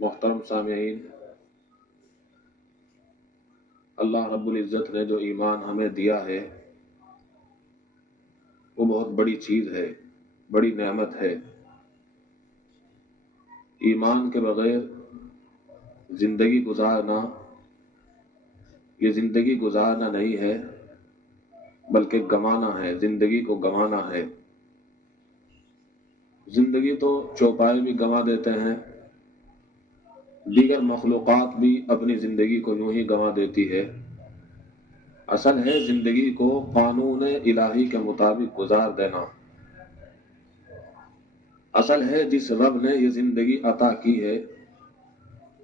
محترم سامعین، اللہ رب العزت نے جو ایمان ہمیں دیا ہے وہ بہت بڑی چیز ہے، بڑی نعمت ہے۔ ایمان کے بغیر زندگی گزارنا یہ زندگی گزارنا نہیں ہے بلکہ گنوانا ہے، زندگی کو گنوانا ہے۔ زندگی تو چوپائے بھی گنوا دیتے ہیں، دیگر مخلوقات بھی اپنی زندگی کو یوں ہی گنوا دیتی ہے۔ اصل ہے زندگی کو قانون الہی کے مطابق گزار دینا۔ اصل ہے جس رب نے یہ زندگی عطا کی ہے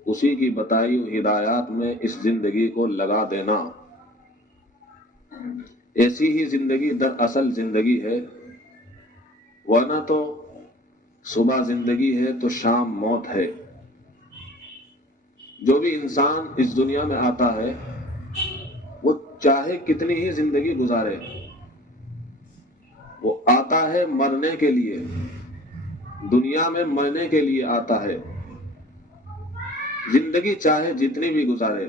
اسی کی بتائی ہوئی ہدایات میں اس زندگی کو لگا دینا۔ ایسی ہی زندگی دراصل زندگی ہے، ورنہ تو صبح زندگی ہے تو شام موت ہے۔ جو بھی انسان اس دنیا میں آتا ہے وہ چاہے کتنی ہی زندگی گزارے، وہ آتا ہے مرنے کے لیے، دنیا میں مرنے کے لیے آتا ہے۔ زندگی چاہے جتنی بھی گزارے،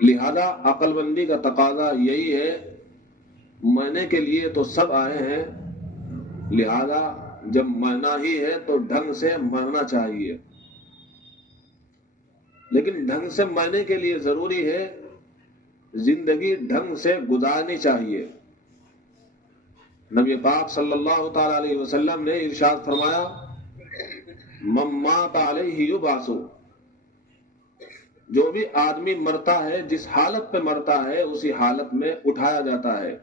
لہذا عقل مندی کا تقاضا یہی ہے، مرنے کے لیے تو سب آئے ہیں، لہذا جب مرنا ہی ہے تو ڈھنگ سے مرنا چاہیے۔ لیکن ڈھنگ سے مرنے کے لیے ضروری ہے زندگی ڈھنگ سے گزارنی چاہیے۔ نبی پاک صلی اللہ تعالی علیہ وسلم نے ارشاد فرمایا، من مات علیہ یبعث، جو بھی آدمی مرتا ہے جس حالت پہ مرتا ہے اسی حالت میں اٹھایا جاتا ہے۔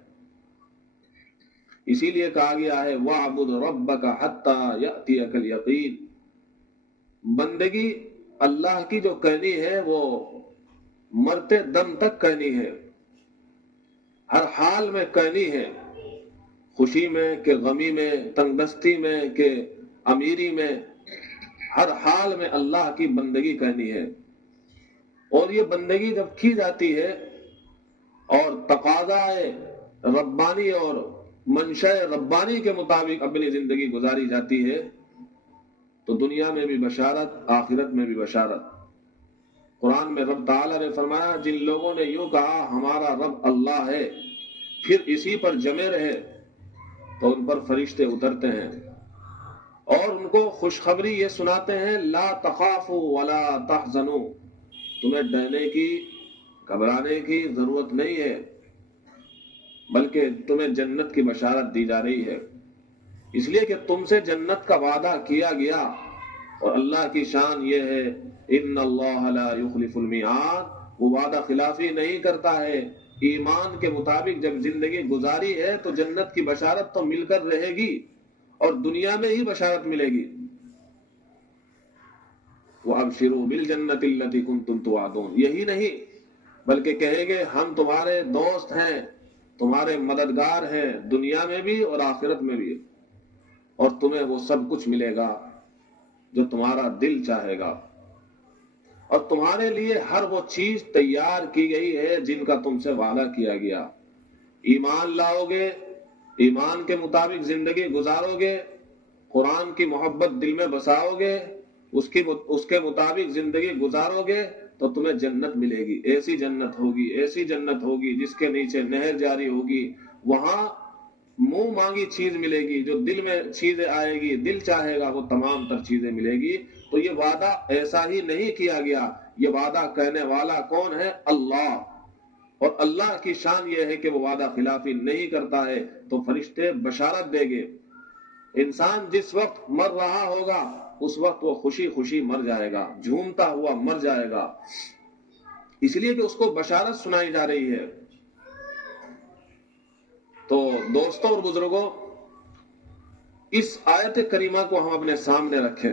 اسی لیے کہا گیا ہے وَاعْبُدْ رَبَّكَ حَتَّى يَأْتِيَكَ الْيَقِينُ، بندگی اللہ کی جو کرنی ہے وہ مرتے دم تک کرنی ہے، ہر حال میں کرنی ہے، خوشی میں کہ غمی میں، تنگ دستی میں کہ امیری میں، ہر حال میں اللہ کی بندگی کرنی ہے۔ اور یہ بندگی جب کی جاتی ہے اور تقاضا ربانی اور منشاء ربانی کے مطابق اپنی زندگی گزاری جاتی ہے تو دنیا میں بھی بشارت، آخرت میں بھی بشارت۔ قرآن میں رب تعالیٰ نے فرمایا، جن لوگوں نے یوں کہا ہمارا رب اللہ ہے پھر اسی پر جمے رہے تو ان پر فرشتے اترتے ہیں اور ان کو خوشخبری یہ سناتے ہیں، لا تخافوا ولا تحزنوا، تمہیں ڈرنے کی، گھبرانے کی ضرورت نہیں ہے، بلکہ تمہیں جنت کی بشارت دی جا رہی ہے، اس لیے کہ تم سے جنت کا وعدہ کیا گیا۔ اور اللہ کی شان یہ ہے، ان اللہ لا یخلف المیعاد، وہ وعدہ خلافی نہیں کرتا ہے۔ ایمان کے مطابق جب زندگی گزاری ہے تو جنت کی بشارت تو مل کر رہے گی اور دنیا میں ہی بشارت ملے گی۔ وَأَبْشِرُوا بِالْجَنَّةِ الَّتِي كُنْتُمْ تُوعَدُونَ، یہی نہیں بلکہ کہیں گے ہم تمہارے دوست ہیں، تمہارے مددگار ہیں، دنیا میں بھی اور آخرت میں بھی، اور تمہیں وہ سب کچھ ملے گا جو تمہارا دل چاہے گا، اور تمہارے لیے ہر وہ چیز تیار کی گئی ہے جن کا تم سے وعدہ کیا گیا۔ ایمان لاؤ گے، ایمان کے مطابق زندگی گزارو گے، قرآن کی محبت دل میں بساؤ گے، اس کے مطابق زندگی گزارو گے تو تمہیں جنت ملے گی۔ ایسی جنت ہوگی، ایسی جنت ہوگی جس کے نیچے نہر جاری ہوگی، وہاں منہ مانگی چیز ملے گی، جو دل میں چیزیں آئے گی، دل چاہے گا وہ تمام تر چیزیں ملے گی۔ تو یہ وعدہ ایسا ہی نہیں کیا گیا، یہ وعدہ کہنے والا کون ہے؟ اللہ، اور اللہ کی شان یہ ہے کہ وہ وعدہ خلافی نہیں کرتا ہے، تو فرشتے بشارت دے گے۔ انسان جس وقت مر رہا ہوگا اس وقت وہ خوشی خوشی مر جائے گا، جھومتا ہوا مر جائے گا، اس لیے کہ اس کو بشارت سنائی جا رہی ہے۔ تو دوستوں اور بزرگوں، اس آیت کریمہ کو ہم اپنے سامنے رکھیں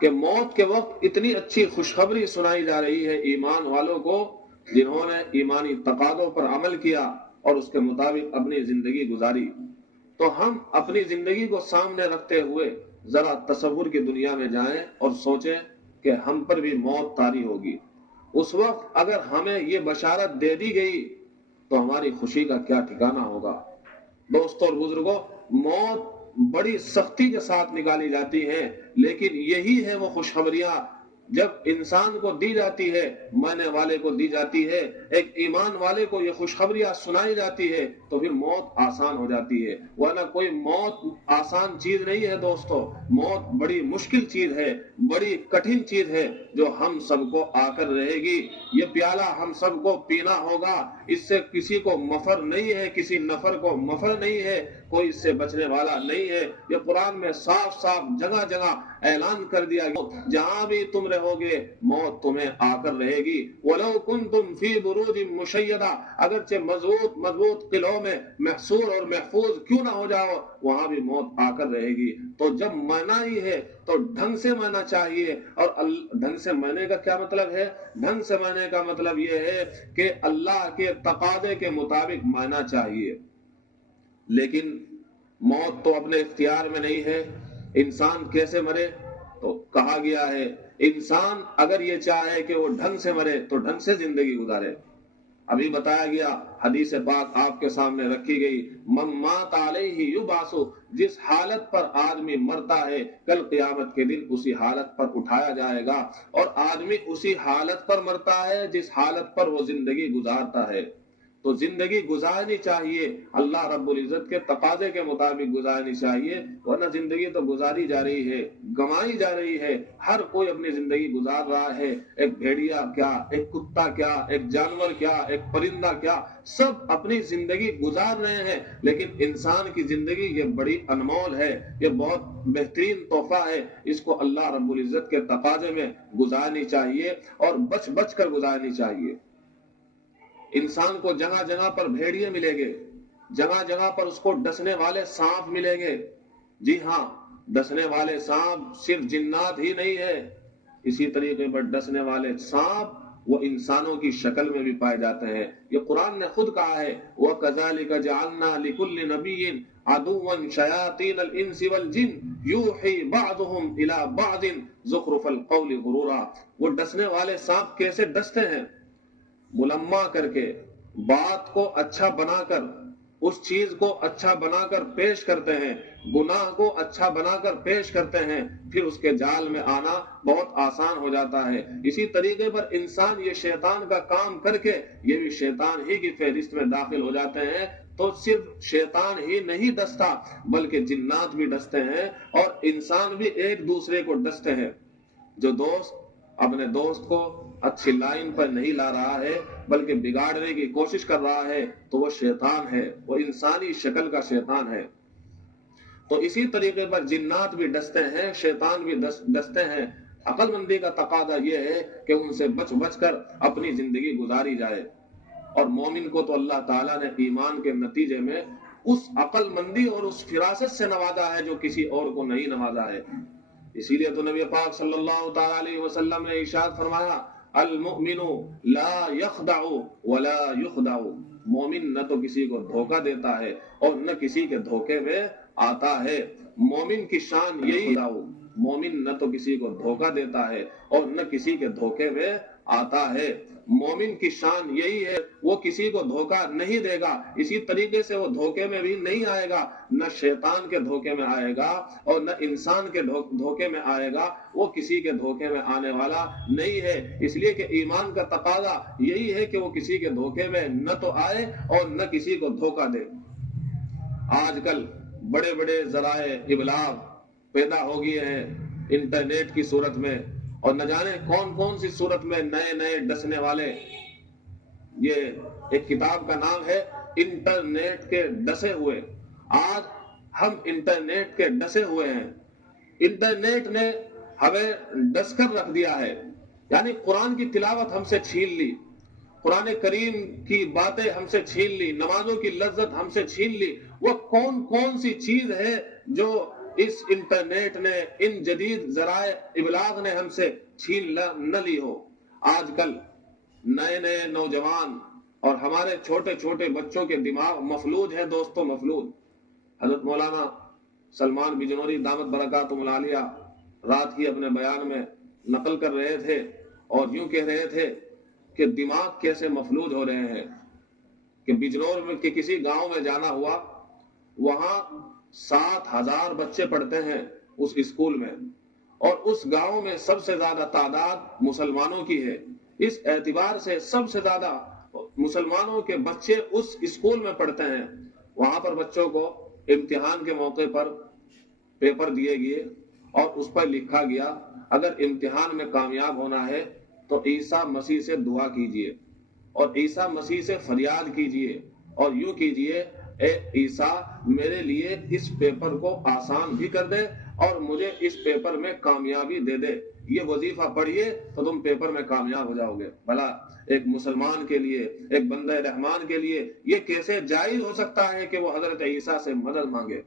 کہ موت کے وقت اتنی اچھی خوشخبری سنائی جا رہی ہے ایمان والوں کو جنہوں نے ایمانی تقاضوں پر عمل کیا اور اس کے مطابق اپنی زندگی گزاری۔ تو ہم اپنی زندگی کو سامنے رکھتے ہوئے ذرا تصور کی دنیا میں جائیں اور سوچیں کہ ہم پر بھی موت طاری ہوگی۔ اس وقت اگر ہمیں یہ بشارت دے دی گئی تو ہماری خوشی کا کیا ٹھکانہ ہوگا۔ دوستوں اور بزرگوں، موت بڑی سختی کے ساتھ نکالی جاتی ہیں، لیکن یہی ہے وہ خوشخبریاں جب انسان کو دی جاتی ہے، ماننے والے کو دی جاتی ہے، ایک ایمان والے کو یہ خوشخبریاں سنائی جاتی ہے تو پھر موت آسان ہو جاتی ہے، ورنہ کوئی موت آسان چیز نہیں ہے دوستو۔ موت بڑی مشکل چیز ہے، بڑی کٹھن چیز ہے جو ہم سب کو آ کر رہے گی۔ یہ پیالہ ہم سب کو پینا ہوگا، اس سے کسی کو مفر نہیں ہے، کسی نفر کو مفر نہیں ہے، کوئی اس سے بچنے والا نہیں ہے۔ یہ قرآن میں صاف صاف جگہ جگہ اعلان کر دیا گیا، جہاں بھی تم رہو گے موت تمہیں آ کر رہے گی۔ وَلَوْ كُنْتُمْ فِي بُرُوجٍ مُشَيَّدَةٍ، اگرچہ مضبوط قلعوں میں محصور اور محفوظ کیوں نہ ہو جاؤ، وہاں بھی موت آ کر رہے گی۔ تو جب مرنا ہی ہے تو ڈھنگ سے مرنا چاہیے۔ اور ڈھنگ سے مرنے کا کیا مطلب ہے؟ ڈھنگ سے مرنے کا مطلب یہ ہے کہ اللہ کے تقاضے کے مطابق مرنا چاہیے۔ لیکن موت تو اپنے اختیار میں نہیں ہے، انسان کیسے مرے؟ تو کہا گیا ہے انسان اگر یہ چاہے کہ وہ ڈھنگ سے مرے تو ڈھنگ سے زندگی گزارے۔ ابھی بتایا گیا، حدیث پاک آپ کے سامنے رکھی گئی، من مات علیہ یبعث، جس حالت پر آدمی مرتا ہے کل قیامت کے دن اسی حالت پر اٹھایا جائے گا۔ اور آدمی اسی حالت پر مرتا ہے جس حالت پر وہ زندگی گزارتا ہے۔ تو زندگی گزارنی چاہیے، اللہ رب العزت کے تقاضے کے مطابق گزارنی چاہیے، ورنہ زندگی تو گزاری جا رہی ہے، گنوائی جا رہی ہے۔ ہر کوئی اپنی زندگی گزار رہا ہے، ایک بھیڑیا کیا، ایک کتا کیا، ایک جانور کیا، ایک پرندہ کیا، سب اپنی زندگی گزار رہے ہیں۔ لیکن انسان کی زندگی یہ بڑی انمول ہے، یہ بہت بہترین تحفہ ہے، اس کو اللہ رب العزت کے تقاضے میں گزارنی چاہیے اور بچ بچ کر گزارنی چاہیے۔ انسان کو جگہ جگہ پر بھیڑیے ملیں گے، جگہ جگہ پر اس کو ڈسنے والے سانپ ملیں گے۔ جی ہاں، ڈسنے والے سانپ صرف جنات ہی نہیں ہے، اسی طریقے پر ڈسنے والے سانپ وہ انسانوں کی شکل میں بھی پائے جاتے ہیں۔ یہ قرآن نے خود کہا ہے وَكَذَلِكَ جَعَلْنَا لِكُلِّ نَبِيٍّ عَدُوًّا شَيَاطِينَ الْإِنسِ وَالْجِنِّ يُوحِي بَعْضُهُمْ إِلَى بَعْضٍ زُخْرُفَ الْقَوْلِ غُرُورًا۔ وہ ڈسنے والے سانپ کیسے ڈستے ہیں؟ ملمع کر کے، بات کو اچھا بنا کر، اس چیز کو اچھا بنا کر پیش کرتے ہیں، گناہ کو اچھا بنا کر پیش کرتے ہیں، پھر اس کے جال میں آنا بہت آسان ہو جاتا ہے۔ اسی طریقے پر انسان یہ شیطان کا کام کر کے یہ بھی شیطان ہی کی فہرست میں داخل ہو جاتے ہیں۔ تو صرف شیطان ہی نہیں ڈستا بلکہ جنات بھی ڈستے ہیں اور انسان بھی ایک دوسرے کو ڈستے ہیں۔ جو دوست اپنے دوست کو اچھی لائن پر نہیں لا رہا ہے بلکہ بگاڑنے کی کوشش کر رہا ہے تو وہ شیطان ہے، وہ انسانی شکل کا شیطان ہے۔ تو اسی طریقے پر جنات بھی ڈستے ہیں، شیطان بھی ڈستے ہیں۔ عقل مندی کا تقاضا یہ ہے کہ ان سے بچ بچ کر اپنی زندگی گزاری جائے۔ اور مومن کو تو اللہ تعالیٰ نے ایمان کے نتیجے میں اس عقل مندی اور اس فراست سے نوازا ہے جو کسی اور کو نہیں نوازا ہے۔ اسی لیے تو نبی پاک صلی اللہ تعالیٰ علیہ وسلم نے ارشاد فرمایا المؤمن لا يخدع ولا يخدع، مومن نہ تو کسی کو دھوکہ دیتا ہے اور نہ کسی کے دھوکے میں آتا ہے۔ مومن کی شان یہی ہے، مومن نہ تو کسی کو دھوکہ دیتا ہے اور نہ کسی کے دھوکے میں آتا ہے۔ مومن کی شان یہی ہے، وہ کسی کو دھوکہ نہیں دے گا، اسی طریقے سے وہ دھوکے میں بھی نہیں آئے گا، نہ شیطان کے دھوکے میں آئے گا اور نہ انسان کے دھوکے میں آئے گا، وہ کسی کے دھوکے میں آنے والا نہیں ہے۔ اس لیے کہ ایمان کا تقاضا یہی ہے کہ وہ کسی کے دھوکے میں نہ تو آئے اور نہ کسی کو دھوکہ دے۔ آج کل بڑے بڑے ذرائع ابلاغ پیدا ہو گئے ہیں انٹرنیٹ کی صورت میں، اور نہ جانے کون کون سی صورت میں نئے نئے ڈسنے والے۔ یہ ایک کتاب کا نام ہے انٹرنیٹ کے ڈسے ہوئے۔ آج ہم انٹرنیٹ کے ڈسے ہوئے ہیں، انٹرنیٹ نے ہمیں ڈس کر رکھ دیا ہے، یعنی قرآن کی تلاوت ہم سے چھین لی، قرآن کریم کی باتیں ہم سے چھین لی، نمازوں کی لذت ہم سے چھین لی۔ وہ کون کون سی چیز ہے جو اس انٹرنیٹ نے، ان جدید ذرائع ابلاغ نے ہم سے چھین نہ لی ہو۔ آج کل نئے نئے نوجوان اور ہمارے چھوٹے چھوٹے بچوں کے دماغ مفلوج ہے دوستو، مفلوج۔ حضرت مولانا سلمان بجنوری دامت برکاتہم العالیہ رات ہی اپنے بیان میں نقل کر رہے تھے اور یوں کہہ رہے تھے کہ دماغ کیسے مفلوج ہو رہے ہیں کہ بجنور میں کہ کسی گاؤں میں جانا ہوا، وہاں 7,000 بچے پڑھتے ہیں اس اسکول میں، اور اس گاؤں میں سب سے زیادہ تعداد مسلمانوں کی ہے۔ اس اعتبار سے سب سے زیادہ مسلمانوں کے بچے اس اسکول میں پڑھتے ہیں۔ وہاں پر بچوں کو امتحان کے موقع پر پیپر دیے گئے اور اس پر لکھا گیا اگر امتحان میں کامیاب ہونا ہے تو عیسیٰ مسیح سے دعا کیجئے اور عیسیٰ مسیح سے فریاد کیجئے اور یوں کیجئے، اے عیسیٰ میرے لیے اس پیپر کو آسان بھی کر دے اور مجھے اس پیپر میں کامیابی دے دے، یہ وظیفہ پڑھیے تو تم پیپر میں کامیاب ہو جاؤ گے۔ بھلا ایک مسلمان کے لیے، ایک بندہ رحمان کے لیے یہ کیسے جائز ہو سکتا ہے کہ وہ حضرت عیسیٰ سے مدد مانگے؟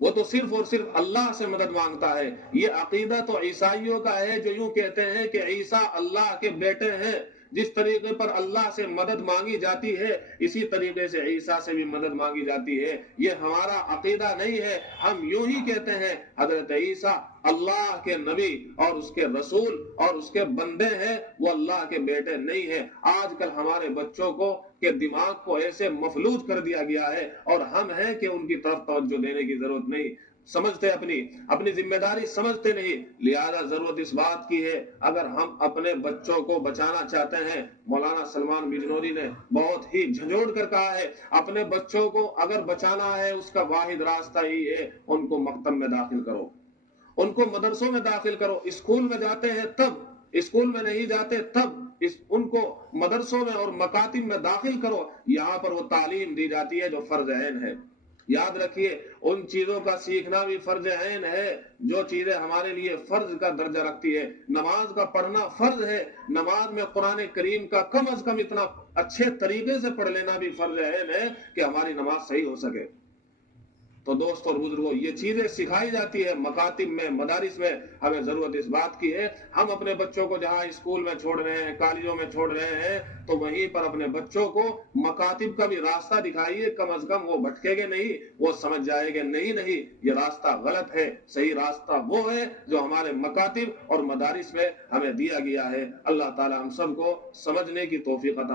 وہ تو صرف اور صرف اللہ سے مدد مانگتا ہے۔ یہ عقیدہ تو عیسائیوں کا ہے جو یوں کہتے ہیں کہ عیسیٰ اللہ کے بیٹے ہیں۔ جس طریقے پر اللہ سے مدد مانگی جاتی ہے اسی طریقے سے عیسیٰ سے بھی مدد مانگی جاتی ہے۔ یہ ہمارا عقیدہ نہیں ہے، ہم یوں ہی کہتے ہیں حضرت عیسیٰ اللہ کے نبی اور اس کے رسول اور اس کے بندے ہیں، وہ اللہ کے بیٹے نہیں ہیں۔ آج کل ہمارے بچوں کو کہ دماغ کو ایسے مفلوج کر دیا گیا ہے اور ہم ہیں کہ ان کی طرف توجہ دینے کی ضرورت نہیں، سمجھتے اپنی ذمہ داری سمجھتے نہیں، لہذا ضرورت اس بات کی ہے اگر ہم اپنے بچوں کو بچانا چاہتے ہیں۔ مولانا سلمان بجنوری نے بہت ہی جھنجھوڑ کر کہا ہے اپنے بچوں کو اگر بچانا ہے اس کا واحد راستہ ہی ہے ان کو مکتب میں داخل کرو، ان کو مدرسوں میں داخل کرو۔ اسکول میں جاتے ہیں تب، اسکول میں نہیں جاتے تب ان کو مدرسوں میں اور مکاتب میں داخل کرو، یہاں پر وہ تعلیم دی جاتی ہے جو فرض عین ہے۔ یاد رکھیے ان چیزوں کا سیکھنا بھی فرض عین ہے جو چیزیں ہمارے لیے فرض کا درجہ رکھتی ہے۔ نماز کا پڑھنا فرض ہے، نماز میں قرآن کریم کا کم از کم اتنا اچھے طریقے سے پڑھ لینا بھی فرض عین ہے کہ ہماری نماز صحیح ہو سکے۔ تو دوستوں اور بزرگوں یہ چیزیں سکھائی جاتی ہے مکاتب میں، مدارس میں۔ ہمیں ضرورت اس بات کی ہے ہم اپنے بچوں کو جہاں اسکول میں چھوڑ رہے ہیں، کالجوں میں چھوڑ رہے ہیں، تو وہیں پر اپنے بچوں کو مکاتب کا بھی راستہ دکھائیے، کم از کم وہ بھٹکے گے نہیں، وہ سمجھ جائے گے نہیں یہ راستہ غلط ہے، صحیح راستہ وہ ہے جو ہمارے مکاتب اور مدارس میں ہمیں دیا گیا ہے۔ اللہ تعالی ہم سب کو سمجھنے کی توفیق عطا